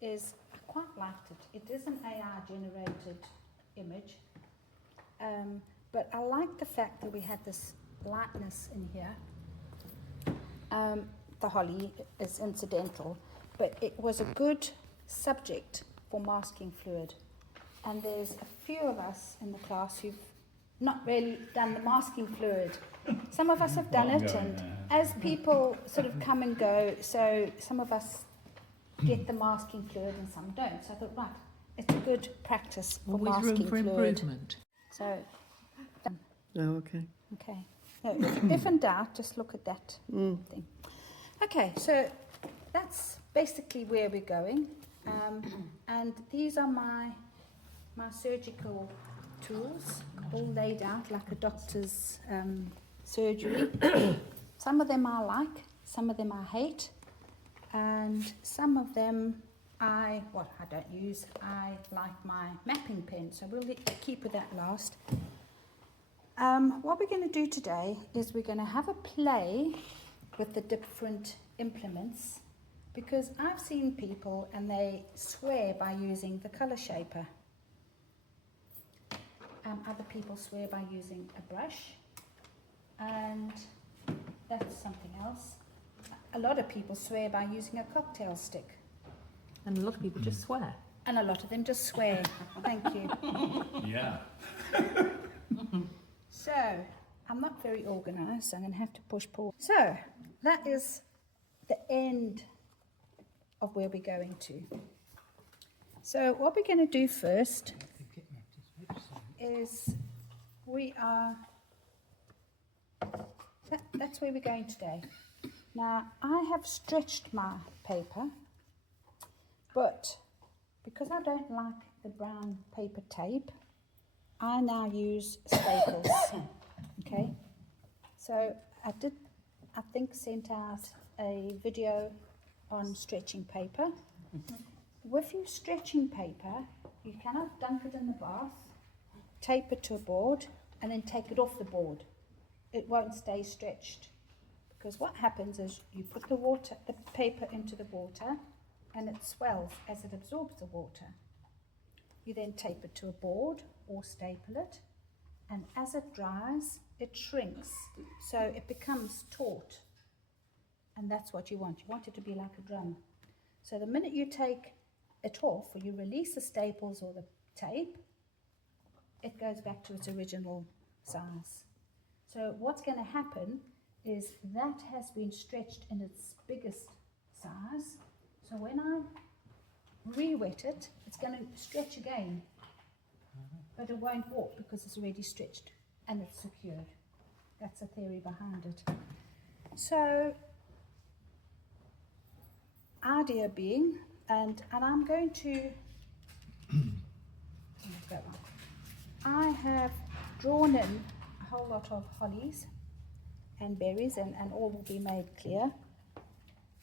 is, I quite liked it. It is an AI generated image, but I like the fact that we had this lightness in here. The holly is incidental, but it was a good subject for masking fluid. And there's a few of us in the class who've not really done the masking fluid. Some of us have done it, and as people sort of come and go, so some of us get the masking fluid and some don't. So I thought, right, it's a good practice for Always masking room for fluid. improvement. So, Oh, okay. okay. No, if in doubt, just look at that thing. Okay, so that's basically where we're going. And these are my surgical tools, all laid out like a doctor's surgery. Some of them I like, some of them I hate, and some of them I don't use. I like my mapping pen, so we'll keep with that last. What we're going to do today is we're going to have a play with the different implements, because I've seen people and they swear by using the colour shaper. Other people swear by using a brush, and that's something else. A lot of people swear by using a cocktail stick. And a lot of people just swear. And a lot of them just swear. Thank you. Yeah. So, I'm not very organised, so I'm going to have to push pause. So, that is the end of where we're going to. So, what we're going to do first is that's where we're going today. Now, I have stretched my paper, but because I don't like the brown paper tape, I now use staples. Okay, so I think sent out a video on stretching paper. With your stretching paper, you cannot dunk it in the bath, tape it to a board, and then take it off the board. It won't stay stretched, because what happens is you put the paper into the water, and it swells as it absorbs the water. You then tape it to a board or staple it, and as it dries, it shrinks, so it becomes taut, and that's what you want. You want it to be like a drum. So the minute you take it off, or you release the staples or the tape, it goes back to its original size. So what's going to happen is that has been stretched in its biggest size. So when I re-wet it, it's going to stretch again, but it won't walk because it's already stretched and it's secured. That's the theory behind it. So, idea being, and I'm going to, I have drawn in a whole lot of hollies and berries, and all will be made clear.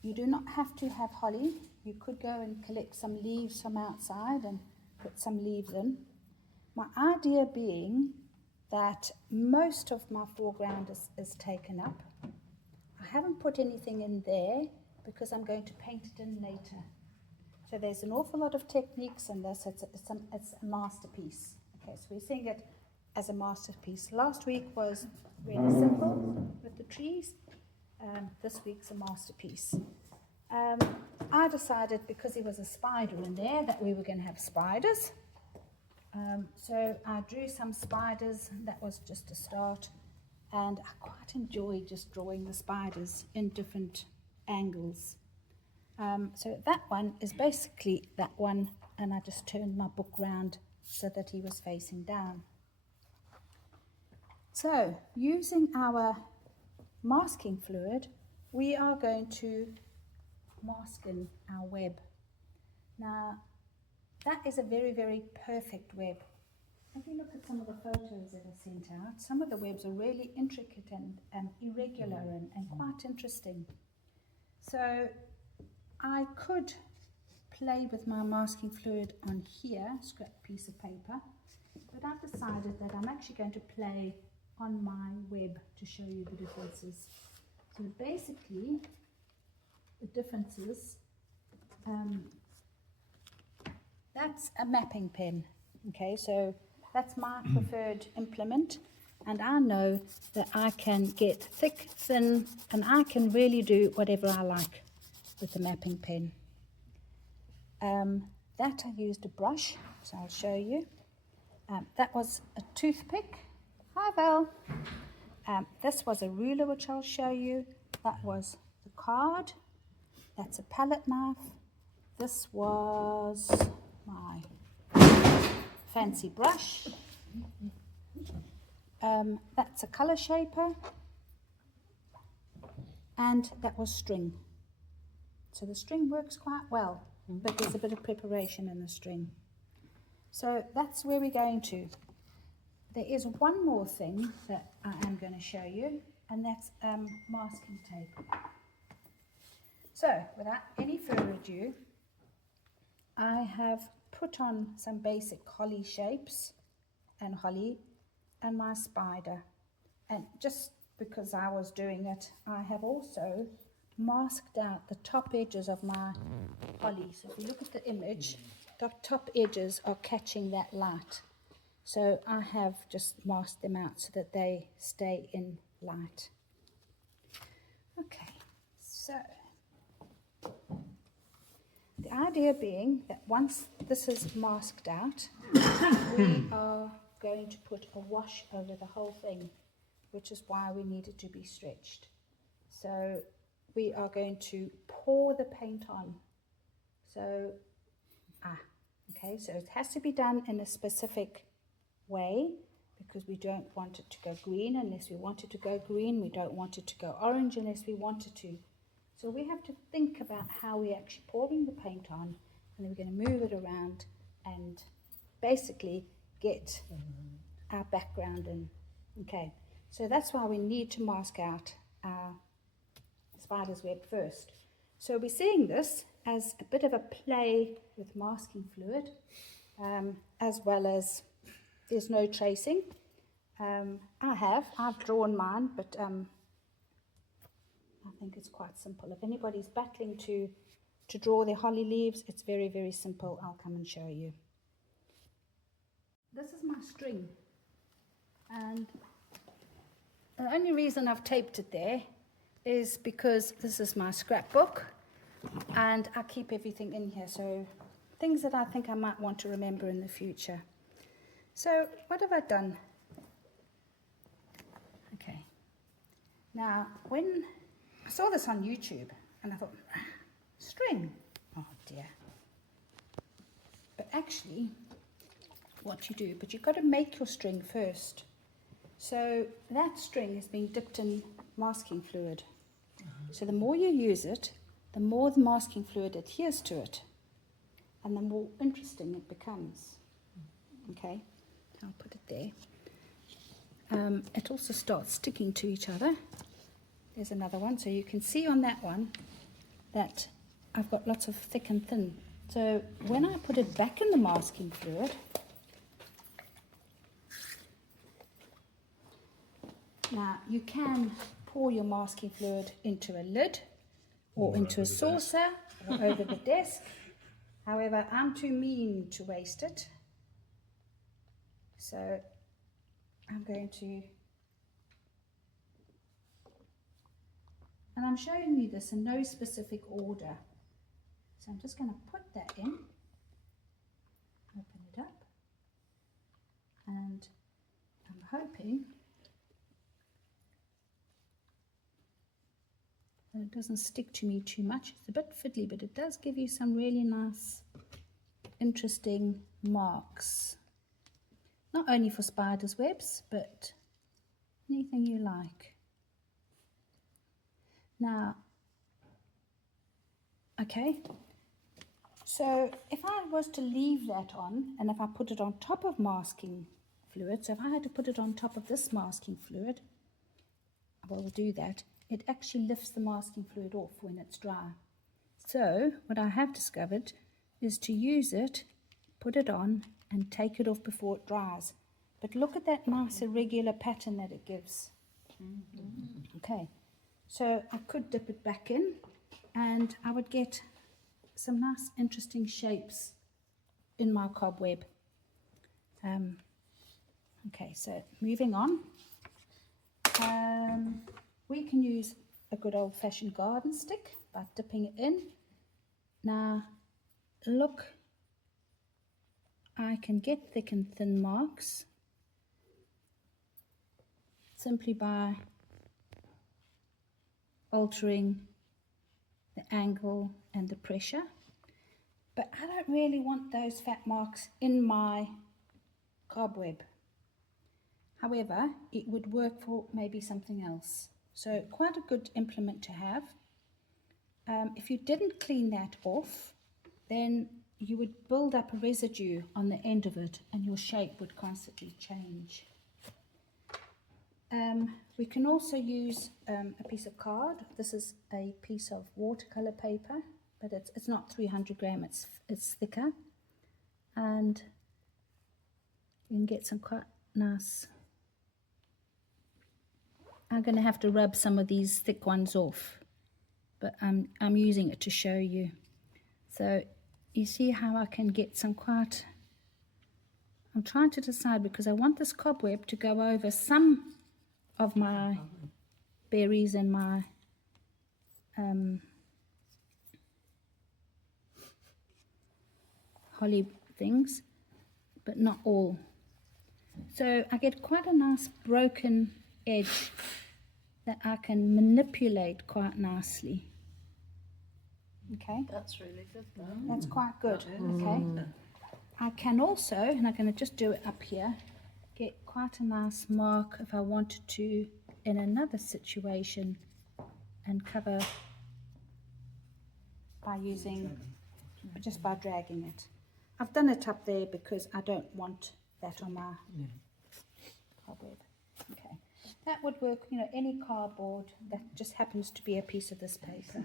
You do not have to have holly. You could go and collect some leaves from outside and put some leaves in. My idea being that most of my foreground is taken up. I haven't put anything in there because I'm going to paint it in later. So there's an awful lot of techniques in this. It's a masterpiece. Okay, so we're seeing it as a masterpiece. Last week was really simple with the trees. This week's a masterpiece. I decided, because there was a spider in there, that we were going to have spiders. So I drew some spiders. That was just a start. And I quite enjoy just drawing the spiders in different angles. So that one is basically that one, and I just turned my book round so that he was facing down. So, using our masking fluid, we are going to mask in our web. Now, that is a very, very perfect web. If you look at some of the photos that are sent out, some of the webs are really intricate and irregular and quite interesting. So, I could play with my masking fluid on here, scrap piece of paper, but I've decided that I'm actually going to play on my web to show you the differences. So basically, the differences, that's a mapping pen. Okay, so that's my preferred implement, and I know that I can get thick, thin, and I can really do whatever I like with the mapping pen. That I used a brush, so I'll show you. That was a toothpick. Hi Val. This was a ruler, which I'll show you. That was the card. That's a palette knife. This was my fancy brush. That's a color shaper. And that was string. So the string works quite well, but there's a bit of preparation in the string. So that's where we're going to. There is one more thing that I am going to show you, and that's masking tape. So without any further ado, I have put on some basic holly shapes and holly and my spider. And just because I was doing it, I have also masked out the top edges of my holly. So if you look at the image, the top edges are catching that light. So I have just masked them out so that they stay in light. Okay, so the idea being that once this is masked out, we are going to put a wash over the whole thing, which is why we need it to be stretched. So we are going to pour the paint on. So, okay, so it has to be done in a specific way because we don't want it to go green unless we want it to go green. We don't want it to go orange unless we want it to. So we have to think about how we're actually pouring the paint on, and then we're going to move it around and basically get our background in. Okay, so that's why we need to mask out our spider's web first. So we're seeing this as a bit of a play with masking fluid, as well as there's no tracing. I've drawn mine, but I think it's quite simple. If anybody's battling to draw their holly leaves, it's very, very simple. I'll come and show you. This is my string, and the only reason I've taped it there is because this is my scrapbook, and I keep everything in here, so things that I think I might want to remember in the future. So what have I done? Okay, now when I saw this on YouTube and I thought, string, oh dear. But actually, what you do, but you've got to make your string first. So that string is being dipped in masking fluid. So the more you use it, the more the masking fluid adheres to it, and the more interesting it becomes. Okay, I'll put it there. It also starts sticking to each other. There's another one, so you can see on that one that I've got lots of thick and thin. So when I put it back in the masking fluid, now you can pour your masking fluid into a lid or into a saucer or over the desk. However, I'm too mean to waste it, so I'm going to, and I'm showing you this in no specific order. So I'm just going to put that in, open it up, and I'm hoping that it doesn't stick to me too much. It's a bit fiddly, but it does give you some really nice, interesting marks. Not only for spiders' webs, but anything you like. Now, okay, so if I was to leave that on, and if I put it on top of masking fluid, so if I had to put it on top of this masking fluid, I will do that, it actually lifts the masking fluid off when it's dry. So what I have discovered is to use it, put it on, and take it off before it dries. But look at that nice irregular pattern that it gives. Okay, so I could dip it back in and I would get some nice interesting shapes in my cobweb. Okay, so moving on. We can use a good old-fashioned garden stick by dipping it in. Now, look, I can get thick and thin marks simply by altering the angle and the pressure, but I don't really want those fat marks in my cobweb. However, it would work for maybe something else. So quite a good implement to have. If you didn't clean that off, then you would build up a residue on the end of it and your shape would constantly change. We can also use a piece of card. This is a piece of watercolor paper, but it's not 300 gram, it's thicker. And you can get some quite nice. I'm going to have to rub some of these thick ones off, but I'm using it to show you. So you see how I can get some quite, I'm trying to decide because I want this cobweb to go over some of my berries and my holly things, but not all. So I get quite a nice broken edge that I can manipulate quite nicely. Okay, That's really good though. that's quite good. Okay, I can also, and I'm going to just do it up here, get quite a nice mark if I wanted to in another situation and cover by using, just by dragging it. I've done it up there because I don't want that on my cobweb. Okay, that would work, you know, any cardboard that just happens to be a piece of this paper.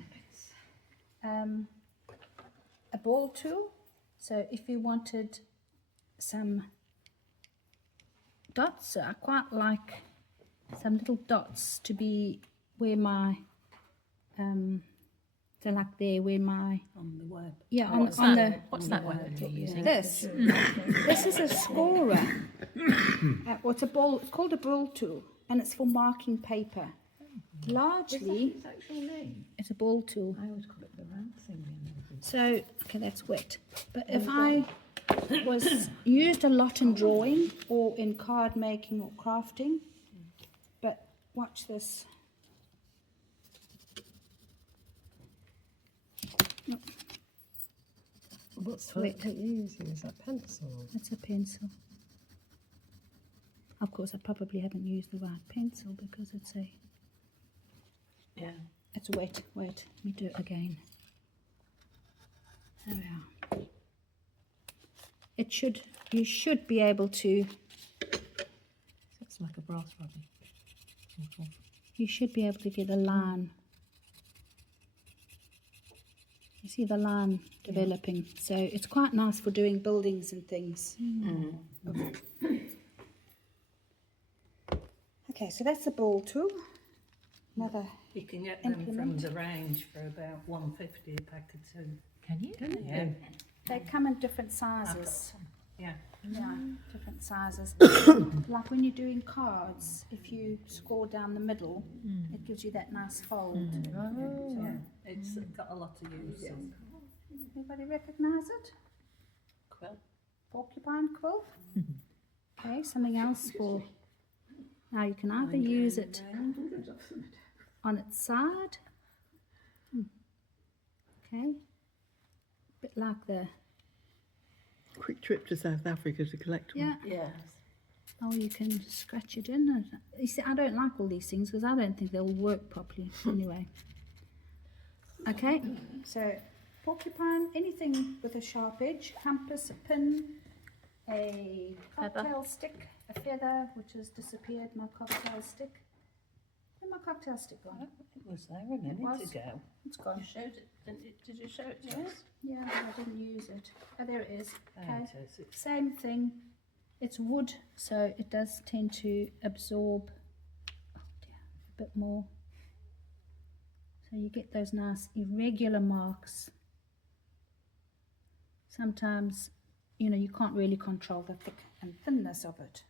A ball tool, so if you wanted some dots, so I quite like some little dots to be where my so like there where my On the web. yeah What's on that? the What's that web you're using? this is a scorer. It's a ball, it's called a ball tool and it's for marking paper. Largely Its actual name. it's a ball tool. I always call it the round thing. So, okay, that's wet. But if I was used a lot in drawing or in card making or crafting, but watch this. What's Wait. that you're using? Is that pencil? It's a pencil. Of course, I probably haven't used the right pencil because it's wet. Wait, let me do it again. There we are. You should be able to, Looks like a brass rubber. you should be able to get a line. You see the line developing, so it's quite nice for doing buildings and things. Okay, so that's the ball tool. Another, You can get them from Implement. the range for about 150 a pack of two. Can you? Yeah. they come in different I've got sizes. some. Yeah. Yeah, different sizes. Like when you're doing cards, if you score down the middle, it gives you that nice fold. Yeah. It's got a lot of use. Anybody recognise it? Quill. Porcupine quill. Okay, something else for. Now you can either use it on its side. Okay, bit like the Quick trip to South Africa to collect one. yeah. Yes. Oh, you can scratch it in. You see, I don't like all these things because I don't think they'll work properly anyway. Okay, so porcupine, anything with a sharp edge, compass, a pin, a cocktail stick, a feather, which has disappeared, my cocktail stick. Where's my cocktail stick gone? It was there a minute was. ago. It's gone. You showed it, didn't you? Did you show it to us? Yeah, but I didn't use it. Oh, there it is. There Okay. it is. It's Same thing. It's wood, so it does tend to absorb a bit more. So you get those nice irregular marks. Sometimes you know, you can't really control the thick and thinness of it.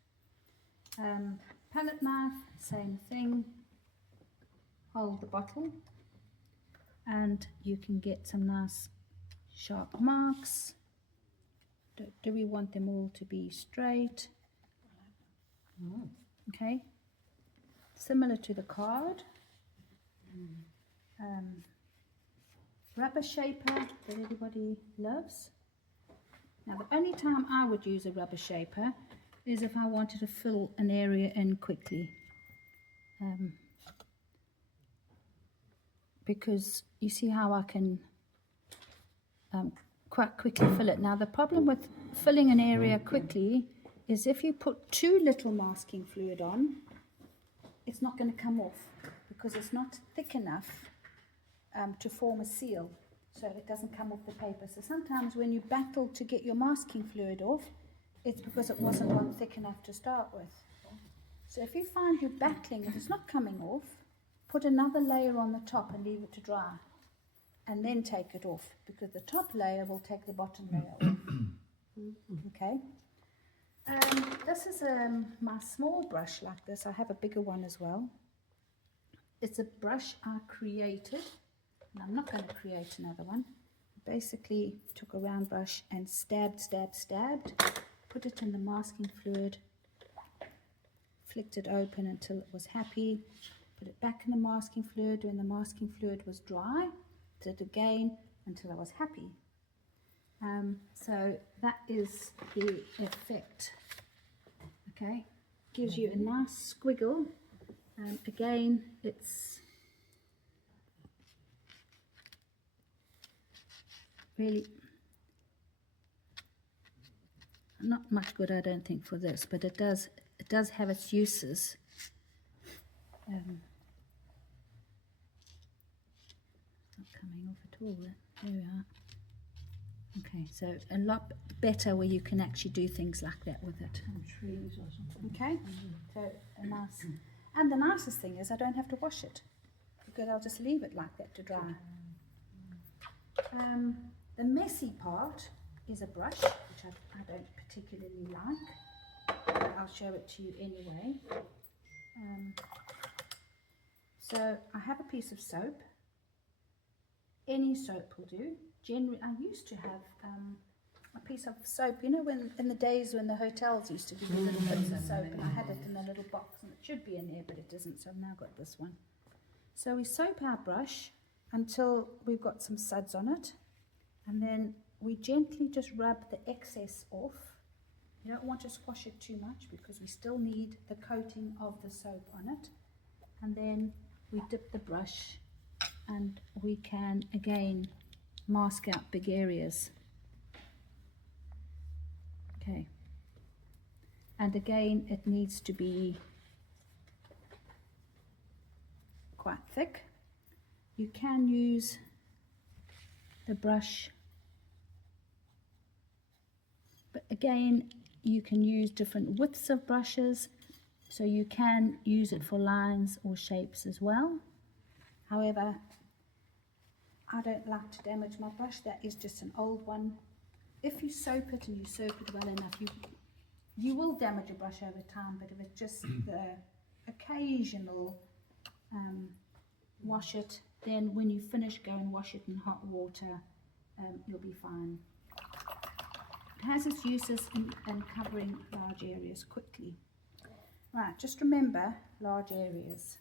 Palette knife, same thing. Hold the bottle and you can get some nice sharp marks. Do we want them all to be straight? Okay, similar to the card. Rubber shaper that everybody loves. Now the only time I would use a rubber shaper is if I wanted to fill an area in quickly. Because you see how I can quite quickly fill it. Now the problem with filling an area quickly is if you put too little masking fluid on, it's not going to come off because it's not thick enough to form a seal, so it doesn't come off the paper. So sometimes when you battle to get your masking fluid off, it's because it wasn't on thick enough to start with. So if you find you're battling, if it's not coming off, put another layer on the top and leave it to dry, and then take it off, because the top layer will take the bottom layer off. Okay. This is my small brush like this. I have a bigger one as well. It's a brush I created, and I'm not going to create another one. Basically took a round brush and stabbed, put it in the masking fluid, flicked it open until it was happy, put it back in the masking fluid. When the masking fluid was dry, did it again until I was happy. So that is the effect. Okay, gives you a nice squiggle. Again, it's really not much good, I don't think, for this, but it does have its uses. It's not coming off at all. There we are. Okay, so a lot better where you can actually do things like that with it. Trees or something. Okay, so a nice, and the nicest thing is I don't have to wash it because I'll just leave it like that to dry. The messy part is a brush, which I don't particularly like, but I'll show it to you anyway. So I have a piece of soap. Any soap will do. Generally, I used to have a piece of soap, you know, when in the days when the hotels used to give you little bits of soap, and I had it in a little box, and it should be in there, but it isn't, so I've now got this one. So we soap our brush until we've got some suds on it, and then we gently just rub the excess off. You don't want to squash it too much because we still need the coating of the soap on it. And then we dip the brush and we can again mask out big areas. Okay. And again, it needs to be quite thick. You can use the brush, but again, you can use different widths of brushes, so you can use it for lines or shapes as well. However, I don't like to damage my brush. That is just an old one. If you soap it and you soap it well enough, you will damage a brush over time, but if it's just the occasional wash it, then when you finish, go and wash it in hot water, you'll be fine. It has its uses in covering large areas quickly. Right, just remember large areas.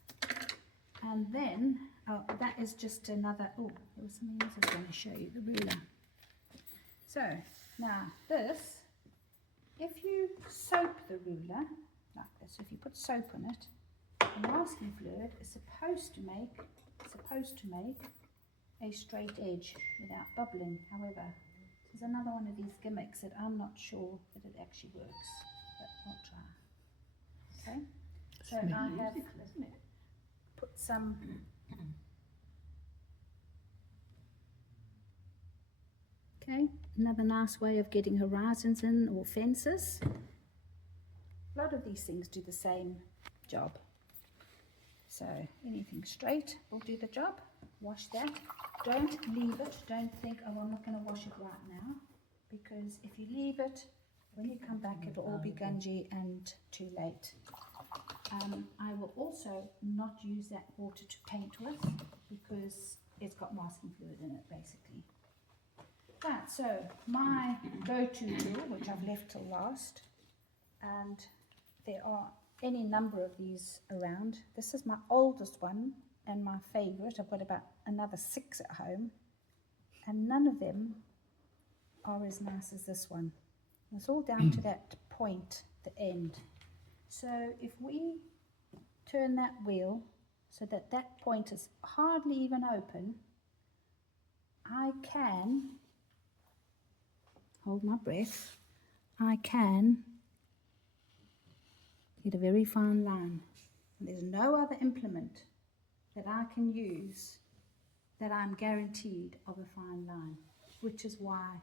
And then, that is just another, there was something else I was going to show you, the ruler. So, now this, if you soap the ruler, like this, if you put soap on it, the masking fluid is supposed to make a straight edge without bubbling. However, there's another one of these gimmicks that I'm not sure that it actually works, but I'll try. Okay, so I have put some okay, another nice way of getting horizons in, or fences. A lot of these things do the same job. So anything straight will do the job. Wash that. Don't leave it. Don't think, oh, I'm not going to wash it right now, because if you leave it, when you come back, it'll all be gungy and too late. I will also not use that water to paint with because it's got masking fluid in it, basically. Right, so my go-to tool, which I've left till last, and there are any number of these around. This is my oldest one and my favourite. I've got about another 6 at home, and none of them are as nice as this one. It's all down to that point, the end. So if we turn that wheel so that that point is hardly even open, I can hold my breath. I can get a very fine line. And there's no other implement that I can use that I'm guaranteed of a fine line, which is why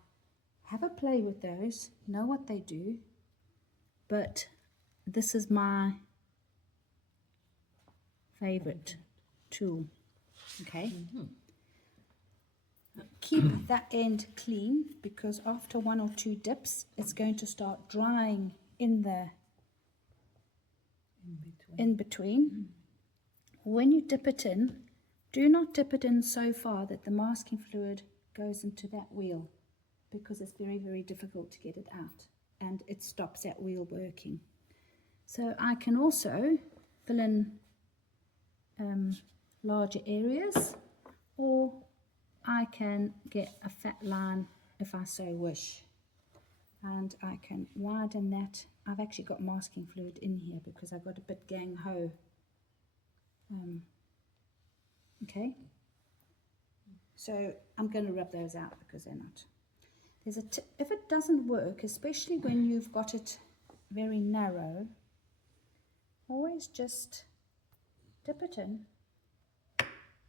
have a play with those, know what they do, but this is my favorite tool. Okay. Keep that end clean because after 1 or 2 dips, it's going to start drying in the in between. When you dip it in, do not dip it in so far that the masking fluid goes into that wheel, because it's very, very difficult to get it out and it stops that wheel working. So I can also fill in larger areas, or I can get a fat line if I so wish, and I can widen that. I've actually got masking fluid in here because I've got a bit gang ho. Okay, so I'm going to rub those out because they're not. There's a if it doesn't work, especially when you've got it very narrow, always just dip it in,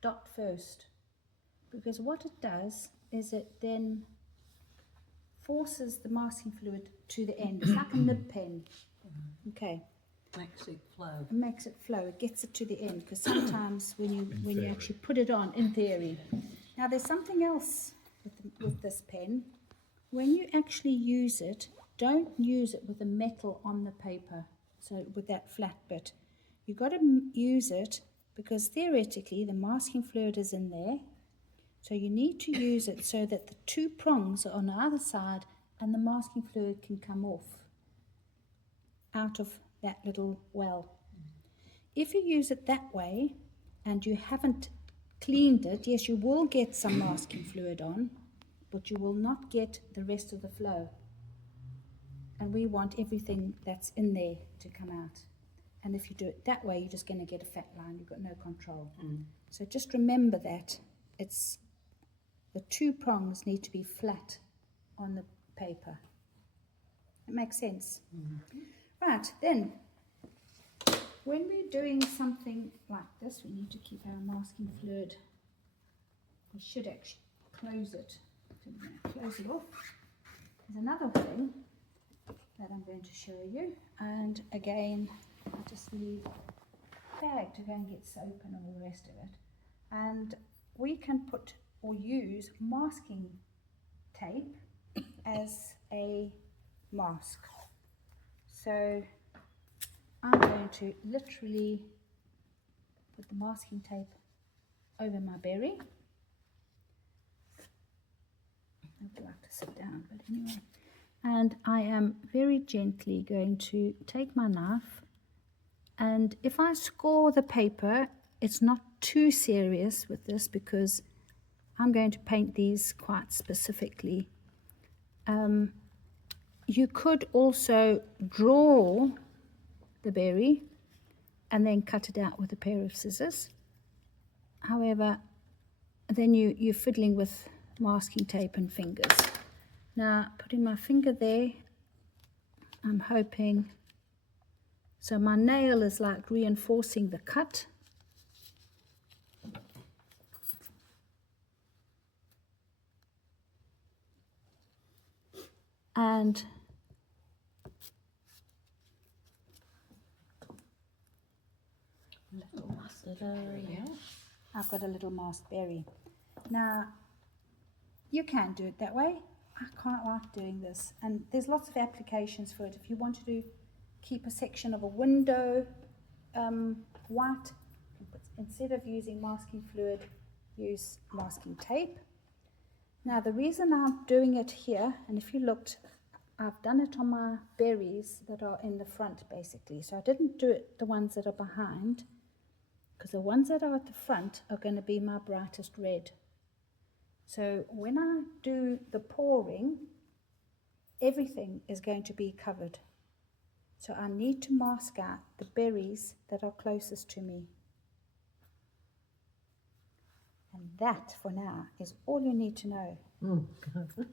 dot first, because what it does is it then forces the masking fluid to the end. It's like a nib pen. Okay. Makes it flow. It makes it flow. It gets it to the end, because sometimes when you actually put it on, in theory. Now there's something else with this pen. When you actually use it, don't use it with the metal on the paper, so with that flat bit. You've got to use it because theoretically the masking fluid is in there. So you need to use it so that the 2 prongs are on the other side and the masking fluid can come off out of that little well. If you use it that way and you haven't cleaned it, yes, you will get some masking fluid on, but you will not get the rest of the flow. And we want everything that's in there to come out. And if you do it that way, you're just going to get a fat line. You've got no control. So just remember that it's the 2 prongs need to be flat on the paper. It makes sense. Right, then, when we're doing something like this, we need to keep our masking fluid. We should actually close it. So we're going to close it off. There's another thing that I'm going to show you, and again, I just need a bag to go and get soap and all the rest of it. And we can put or use masking tape as a mask. So I'm going to literally put the masking tape over my berry. I would like to sit down, but anyway. And I am very gently going to take my knife, and if I score the paper, it's not too serious with this because I'm going to paint these quite specifically. You could also draw the berry and then cut it out with a pair of scissors. However, then you're fiddling with masking tape and fingers. Now, putting my finger there, I'm hoping, so my nail is like reinforcing the cut. And Little mustard area. I've got a little masked berry. Now, you can do it that way. I quite like doing this, and there's lots of applications for it. If you want to keep a section of a window white, instead of using masking fluid, use masking tape. Now the reason I'm doing it here, and if you looked, I've done it on my berries that are in the front basically. So I didn't do it the ones that are behind, because the ones that are at the front are going to be my brightest red. So when I do the pouring, everything is going to be covered. So I need to mask out the berries that are closest to me. And that, for now, is all you need to know. Oh, God.